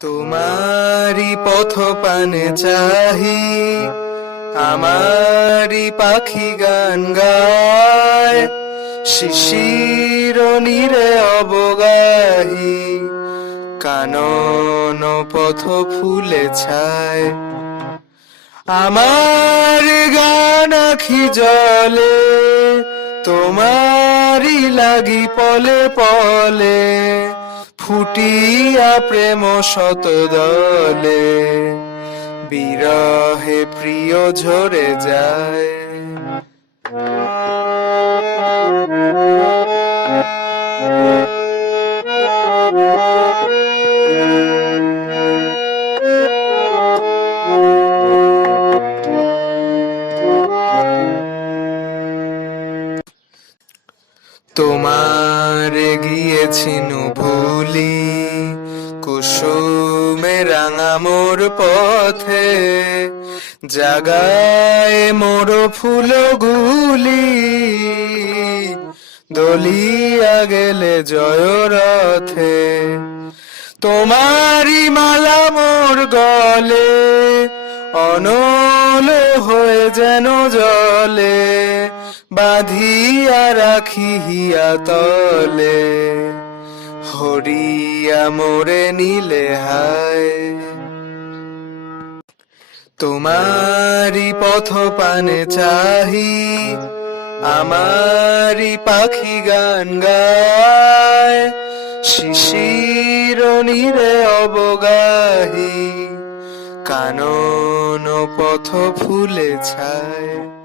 তোমারি পথ পানে চাহি, আমারি পাখি গান গায়, শিশির নীরে অবগাহি, কানন পথ ফুলে ছায়। আমার গান আখি জলে, তোমারি লাগি পলে পলে, ফুটিয়া প্রেম শত দলে, বিরহে প্রিয় ঝরে যায়। তোমারে গিয়েছিনু ভুলি, কুসুমে রাঙা মোর পথে, জাগায় মোর ফুলগুলি, দলিয়া গেলে জয় রথে। তোমারি মালা মোর গলে, অনল হয়ে যেন জলে, বাঁধিয়া রাখি হিয়া তলে, হরিয়া মোরে নিলে হায়। তোমারি পথ পানে চাহি, আমারি পাখি গান গায়, শিশির নীরে অবগাহি, কানন পথ ফুলে ছায়।